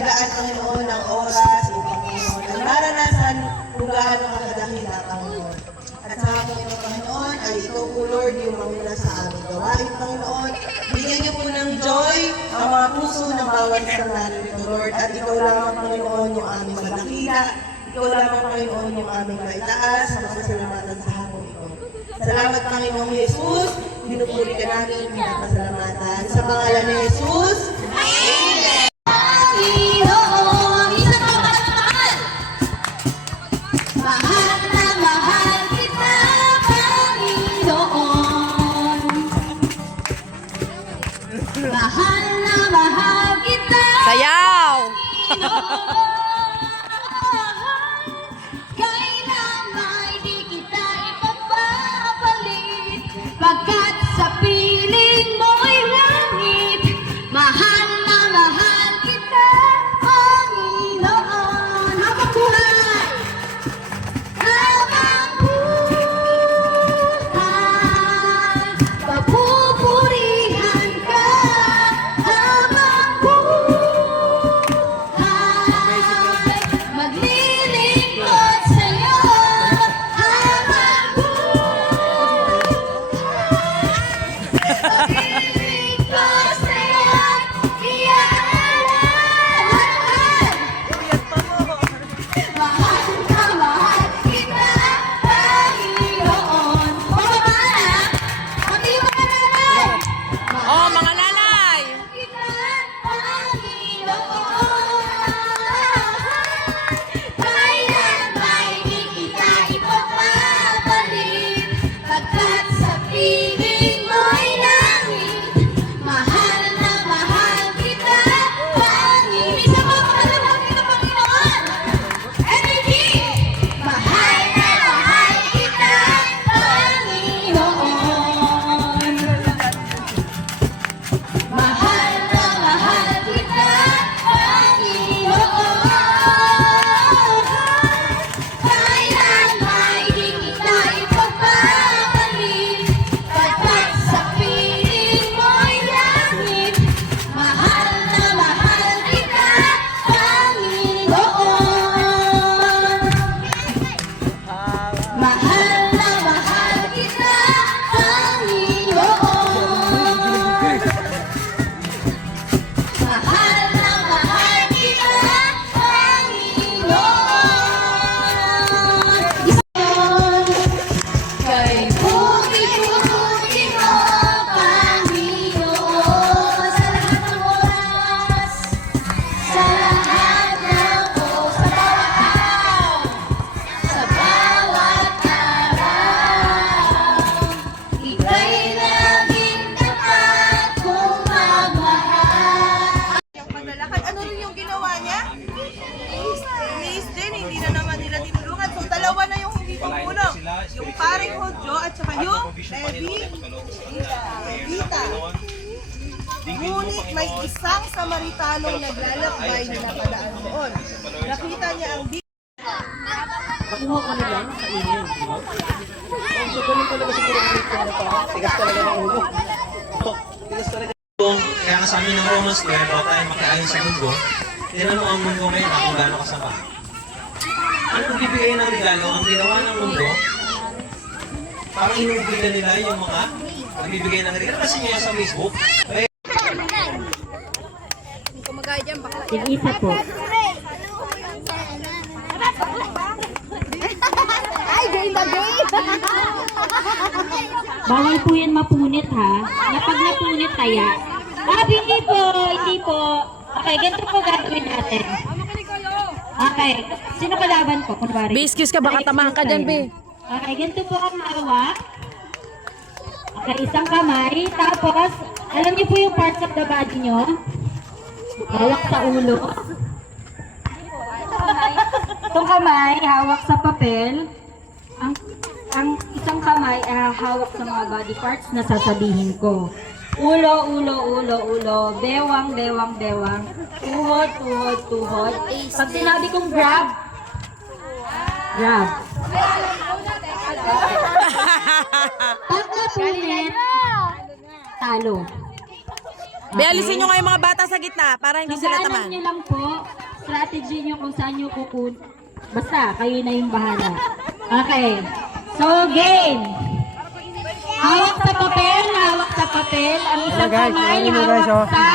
Alagaan, Panginoon, ng oras, o Panginoon, ang naranasan kung gaano kakadakila, Panginoon. At sa hapon ito, Panginoon, ay ikaw po, Lord, yung mamuna sa aming gawain, Panginoon. Bigyan niyo po ng joy ang mga puso ng bawat isang narito, Lord. At ikaw lamang, Panginoon, yung aming madakila. Ikaw lamang, Panginoon, yung aming maitaas sa pasasalamatan sa hapon ito. Salamat, Panginoong Jesus. Pinupuri ka namin, pinapasalamatan. Sa pangalan ni Jesus, Amen! Mahal na mahal kita. Sayaw! Kailan may di kita ipapapalit, pagkat sa piling mo'y langit. Mahal na mahal kita, Panginoon. Habang buhay! Habang buhay, papupurihan ka. Habang buhay, maglilingkod sa'yo. Habang buhay, maglilingkod sa'yo. Mahal na mahal kita, Panginoon. Pababa! Pati yung mga nanay! Oh, mga lalay! Kita, Panginoon. Kailan may di kita ipapapalit, pagkat sa piling mo'y langit. Mahal na mahal kita, Panginoon. Isa pa, mahal kita, Panginoon. Energy! Mahal na mahal kita, Panginoon. Mahal na mahal kita, Panginoon. Kailan may di kita ipapapalit, pagkat sa piling mo'y langit. Mahal na mahal kita, Panginoon. Mahal na mahal kita, Panginoon. Mahal na mahal kita, Panginoon. Kay pugi-pugi mo, Panginoon, sa lahat ng oras, sa lahat ng oras, sa bawat araw, ika'y laging tapat kong magmahal. Yung paglalakad, ano rin yung ginawa niya? Liis din, hindi na naman nila tinulungan. So, dalawa na yung hindi tumulong. Yung paring Hodyo at saka yung Levita. Ngunit may isang Samaritanong naglalakbay na napadaan doon. Nakita niya ang Nakuha ko na lang sa inyo, di ba? So, ganun talaga siguro ang rito na parang tigas talaga ng ulo. Tigas talaga. Kaya nga sa amin ng Romans 12, bago tayo makaayos sa mundo, tinanong ang mundo ngayon kung gaano kasama. Ano kung bibigay ng regalo ang ginawa ng mundo? Parang inuubigan nila yung mga nagbibigay ng regalo. Kasi nyo sa Facebook. Tig-isa po. Ay, game na game! Bawal po yan mapunit ha. Kapag napunit kaya. Hindi po, hindi po. Okay, ganito po gagawin natin. Okay, sino kalaban ko? Kunwari. Excuse ka, baka tamahan ka dyan, be. Okay, ganito po ang hawak. Okay, isang kamay. Tapos, alam niyo po yung parts of the body nyo? Hawak sa ulo. Itong kamay, hawak sa papel. Ang isang kamay ay hawak sa mga body parts na sasabihin ko. Ulo, ulo, ulo, ulo. Bewang, bewang, bewang. Tuhod, tuhod, tuhod. Pag sinabi kong grab, grab. Pag napunit, talo. Be, alisin nyo nga yung mga bata sa gitna para hindi sila Pagdaanan tamaan. nyo lang po, strategy nyo kung saan nyo basta, kayo na yung bahala. Okay. So, game. Hawak sa papel, hawak sa papel. Ang isang kamay, hawak sa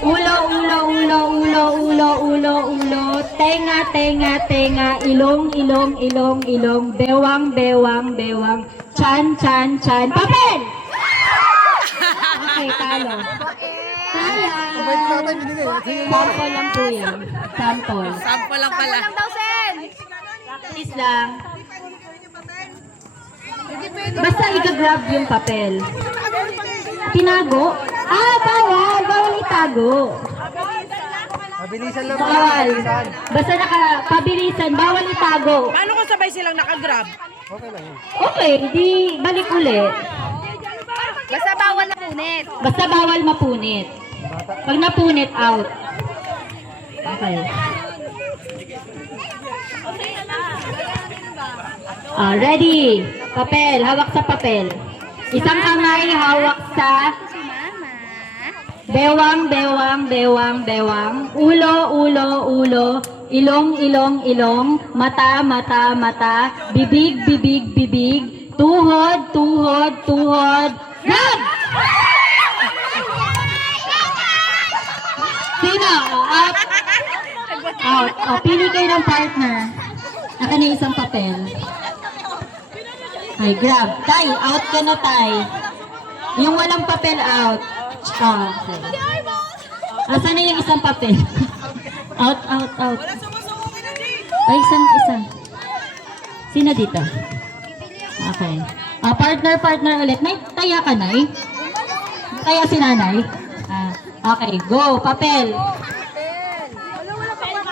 ulo, ulo, ulo, ulo, ulo, ulo, ulo, tenga, tenga, tenga, ilong, ilong, ilong, ilong, bewang, bewang, bewang, chan, chan, chan, papel! Okay, talo. Sayang. Sample lang po yan. Sample. Sample lang pala. Practice lang. Basta i-grab yung papel. Tinago? Ah, bawal. Bawal itago. Mabilisan lang. Bawal. Basta pabilisan. Bawal itago. Paano kung sabay silang nakagrab? Okay lang yun. Okay, di balik ulit. Basta bawal na punit. Basta bawal mapunit. Pag napunit, out. Okay. Ready. Papel. Hawak sa papel. Isang kamay hawak sa bewang, bewang, bewang, bewang. Ulo, ulo, ulo. Ilong, ilong, ilong. Mata, mata, mata. Bibig, bibig, bibig. Tuhod, tuhod, tuhod. Grab! Sino? Out. Out. O, pili kayo ng partner. Naka na isang papel. Ay, grab. Tay, out ka na, tay. Yung walang papel, out. Okay. Asan na yung isang papel? Out, out, out. Ay, isang. Sino dito? Okay. Partner, partner ulit. Nay, taya ka, nay? Taya si nanay? Okay, go. Papel.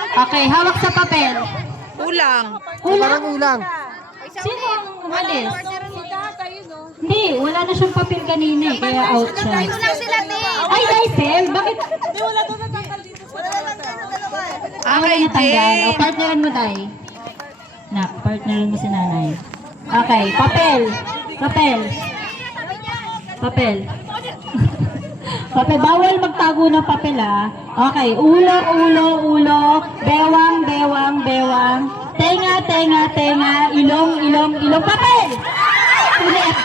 Okay, hawak sa papel. Ulang. Ulang? Ulang. Sino ang umalis? Hindi, wala na siyang papel kanina eh, kaya out siya. Ay, Daisel, bakit? Wala lang tayo na dalawa eh. Wala natanggal. O, partneran mo, Day. Nak, partneran mo si nanay. Okay, papel. Papel. Papel. Papel, bawal magtago ng papel ah. Okay, ulo, ulo, ulo, bewang, bewang, bewang, tenga, tenga, tenga, ilong, ilong, ilong, papel! Punit!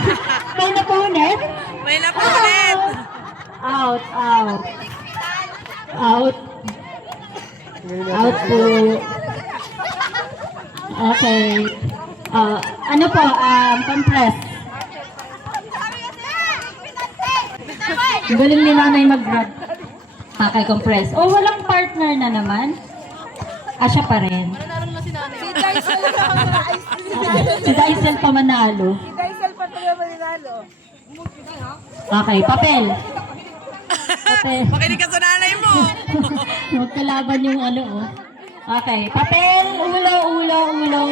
May napunit? May napunit. Out, out. Out. Out po. Okay. Ano po, compress. Galing ni nanay mag-grab. Okay, compress. Oh, walang partner na naman. Siya pa rin. Si Daisel pa manalo. Okay, papel. Papel. Makinig ka sa nanay mo. Magkalaban yung ano, oh. Okay, papel, ulo, ulo, ulo.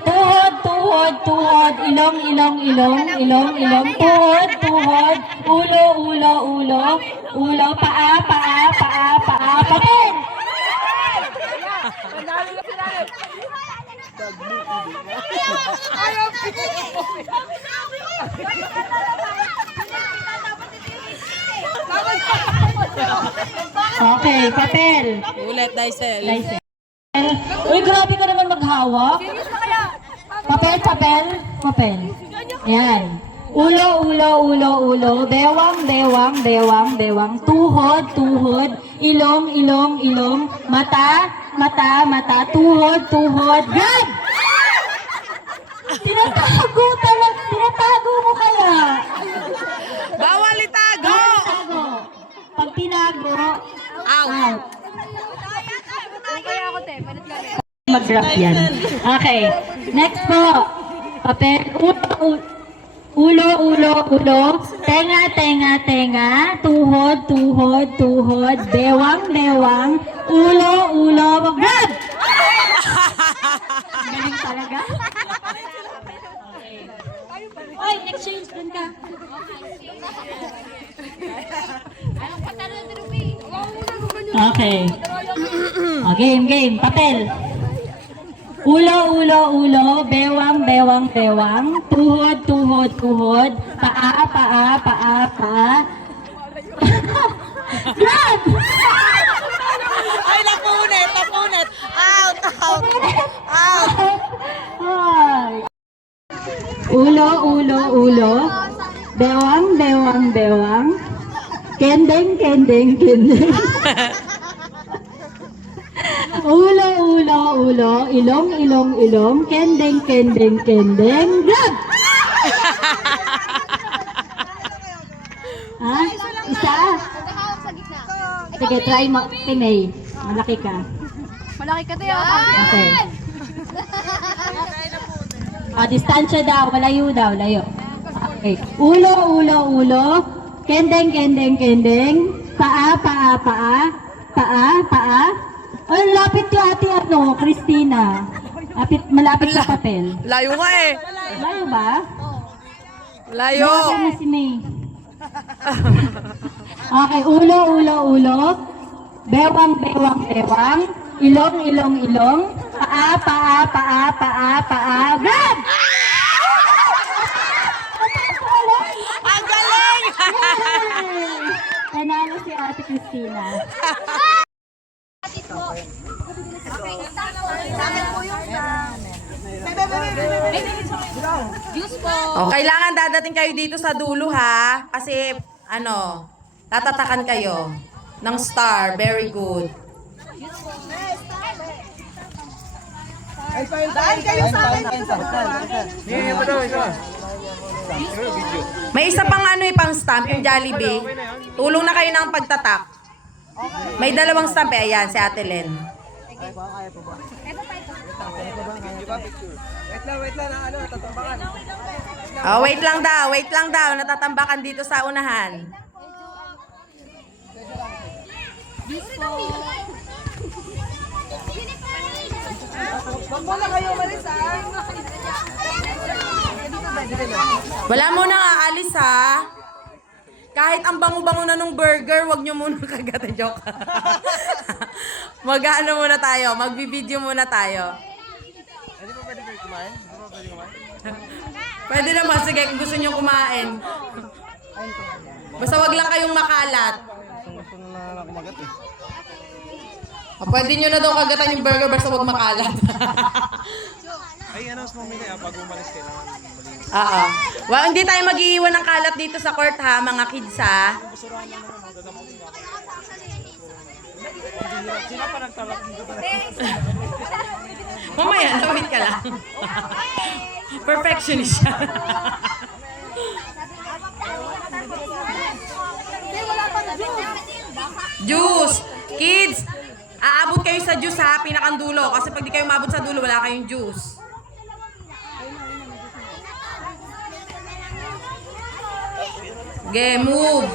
Tuhod, tuhod, tuhod, ilong, ilong, ilong, ilong, ilong, tuhod, tuhod, ulo, ulo, ulo, ulo, paa, paa, paa, paa, papel! Okay, papel. Ulit, Daisel. License. Uy, grabe ka naman maghawak. Papel, papel, papel. Ayan. Ulo, ulo, ulo, ulo. Bewang, bewang, bewang, bewang. Tuhod, tuhod. Ilong, ilong, ilong. Mata, mata, mata. Tuhod, tuhod. Grab! Tinatago talaga. Tinatago mo kaya. Bawal itago. Tinatago. Pag tinago, out. Mag-grab yan. Okay. Next po. Papel. Ulo, ulo, ulo. Tenga, tenga, tenga. Tuhod, tuhod, tuhod. Bewang, bewang. Ulo, ulo. Mag-grab! Galing talaga. Oy, exchange dun ka. Okay. Game, game. Papel. Ulo, ulo, ulo. Bewang, bewang, bewang. Tuhod, tuhod, tuhod. Paa, paa, paa, paa. Grab! Ay, napunit. Out. Ay. Ulo, ulo, ulo. Bewang, bewang, bewang. Kendeng, kendeng, kendeng. Ulo, ulo, ulo. Ilong, ilong, ilong. Kendeng, kendeng, kendeng. Grab! Ha? Isa? Nakahawak sa gitna. Sige, try mo. Kay May. Malaki ka. Malaki ka tayo. Okay. Distansya daw. Malayo daw. Layo. Okay. Ulo, ulo, ulo. Kendeng, kendeng, kendeng. Paa, paa, paa. Paa, paa. Ay, lapit ka ate Christina. Malapit sa papel. Layo nga eh. Layo ba? Layo. Malapit na si May. Okay, ulo, ulo, ulo. Bewang, bewang, bewang. Ilong, ilong, ilong. Paa, paa, paa, paa, paa. Grab! Ang galing! Nanalo si Ate Christina. Kailangan dadating kayo dito sa dulo ha. Kasi, tatatakan kayo ng star. Very good. Daan kayo sa akin dito. May isa pang pang stamp, yung Jollibee. Tulong na kayo ng pagtatak. May dalawang stamp eh. Ayan, si Ate Len. Wait lang daw. Natatambakan dito sa unahan. Wag muna kayo umalis ah. Wala mo nang aalis ha. Kahit ang bango-bango na nung burger, wag nyo muna kagatan. Joke. Mag-ano muna tayo, magbibideo muna tayo. Hindi pa pwede kayo kumain? Pwede naman, sige, kung gusto nyo kumain. Basta wag lang kayong makalat. Gusto na kumagat eh. Pwede nyo na daw kagatan yung burger, basta wag makalat. Ay, mas mamili pag umalis kailangan malinis. Oo. Well, hindi tayo mag-iiwan ng kalat dito sa court ha, mga kids ha. Sila pa nagtalak dito. Mamaya, wait ka lang. Perfectionist siya. Juice! Kids! Aabot kayo sa juice ha, pinakang dulo. Kasi pag di kayo maabot sa dulo, wala kayong juice. Okay, move.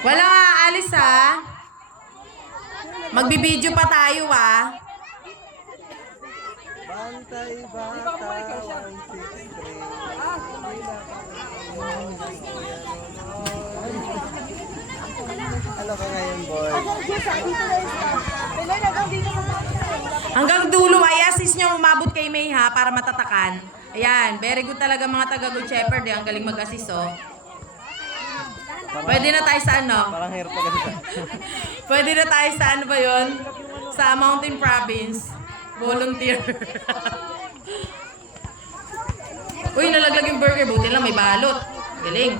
Wala nga, alis ha. Magbibideo pa tayo ha. Bantay bata, 163. Ano ka ngayon, boy? Hanggang dulo ay assist nyo umabot kay May ha para matatakan. Ayan, very good talaga mga taga-good shepherd eh. Ang galing mag-assist oh. Pwede na tayo sa Parang hirap pa kasi. Pwede na tayo sa ba yun? Sa Mountain Province. Volunteer. Uy, nalaglag yung burger. Buti lang may balot. Galing.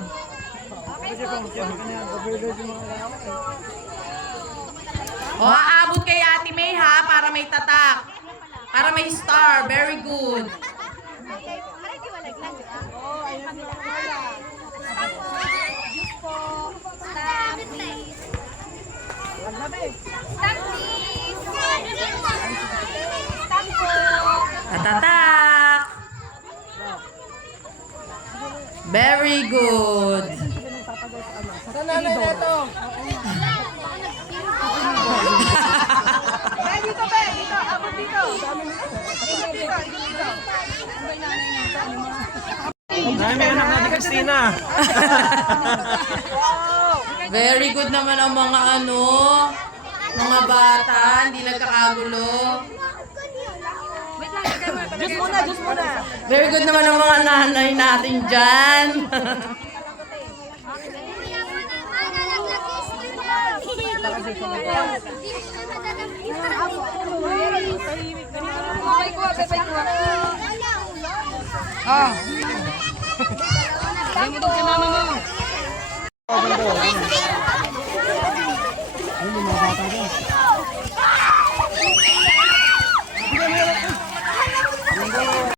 Aabot kay Ate May ha para may tatak. Para may star. Very good. Tatatak. Very good. Dito. Abot dito. May anak na ni Christina. Very good naman ang mga mga bata, hindi nagkakagulo. Juice muna. Very good naman ang mga nanay natin dyan. Ah. Ay mo to kay mama mo.